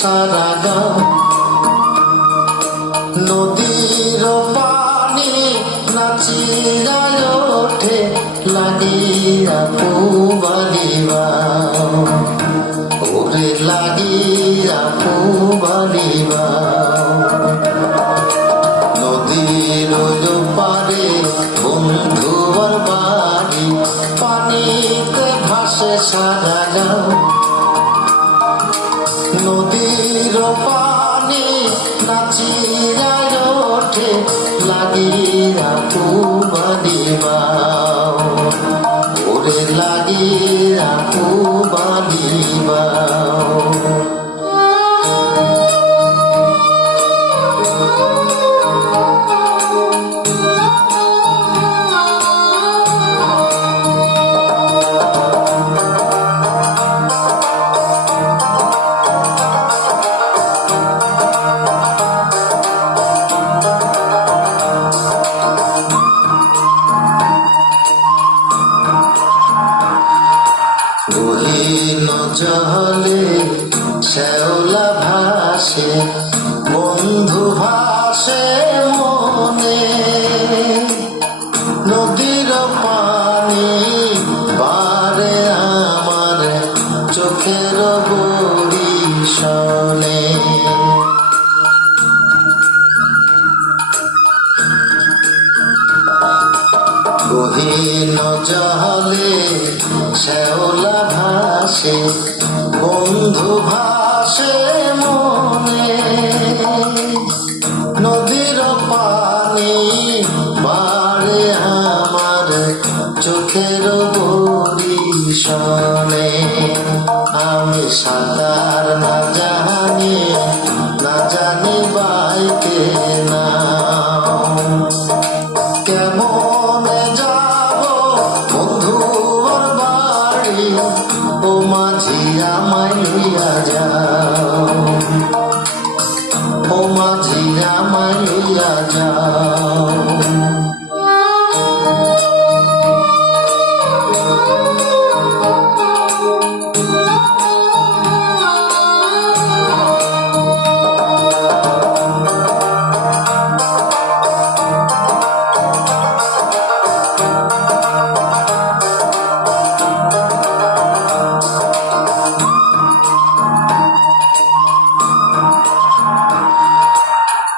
সারা গাঁও। নদীর পানি নাচিরায় ওঠে লাগিয়া পুবালিবা, ওরে লাগিয়া পুবালিবা। নদীর পারে বন্ধুর বাড়ি, পানিতে ভাসে সারা গাঁও। নদীর পানি নাচিরায় ওঠে লাগিয়া পুবালিবা, ওরে লাগিয়া পুবালিবা। গহীন জলে শ্যাওলা ভাসে, বন্ধু ভাসে মনে। নদীর পানি বারে আমার চোখের বরিশনে। গহীন জলে শ্যাওলা ভাসে, বন্ধু ভাসে মনে। নদীর পানি বাড়ে আমার চোখের বরিশনে। আমি সাঁতার না জানি বাইকে না, কেমনে যাব বন্ধুর বাড়ি, ও মাঝি আমায় লইয়া যাও, ও মাঝি আমায় লইয়া যাও।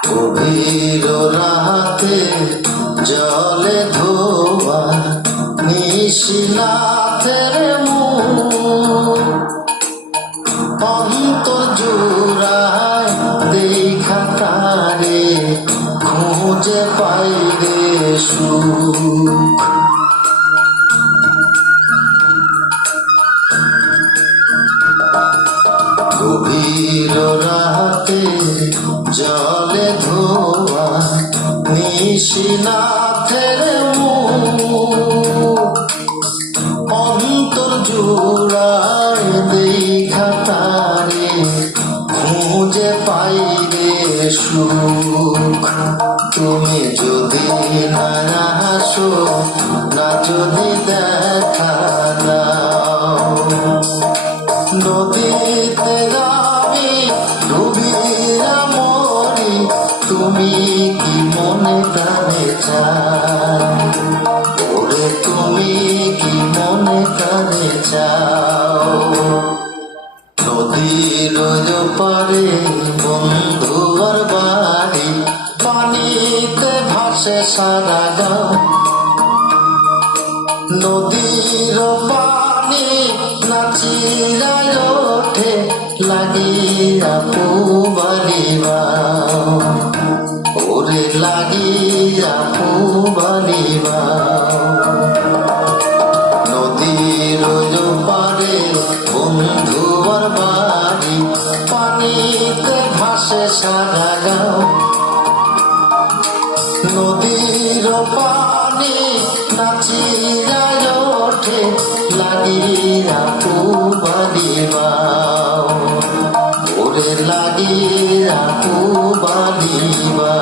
গভীর রাতে জলে ধোয়া নিশিনাথের মুখ, অন্তর জোড়ায় দেখা তারে খুঁজে পাইরে সুখ। গভীর রাতে জলে ধোয়া নিশিনাথের মুখ, অন্তর জোড়ায় দেখা তারে খুঁজে পাইরে সুখ। তুমি যদি না আসো, না যদি দেখা দাও, নদীতে আমি ডুবিয়া মরি, তুমি কি মনে প্রাণে চাও, ওরে তুমি কি মনে প্রাণে চাও। নদীর পারে বন্ধুর বাড়ি, পানিতে ভাসে সারা গাঁও। নদীর পানি নাচিরায় ওঠে লাগিয়া পুবালিবা, ওরে লাগিয়া পুবালিবা। নদীর পারে বন্ধুর বাড়ি, পানিতে ভাসে সারা গাঁও। নদীর পানি নাচিরায় ওঠে লাগিয়া পুবালিবা, ওরে লাগিয়া পুবালিবা।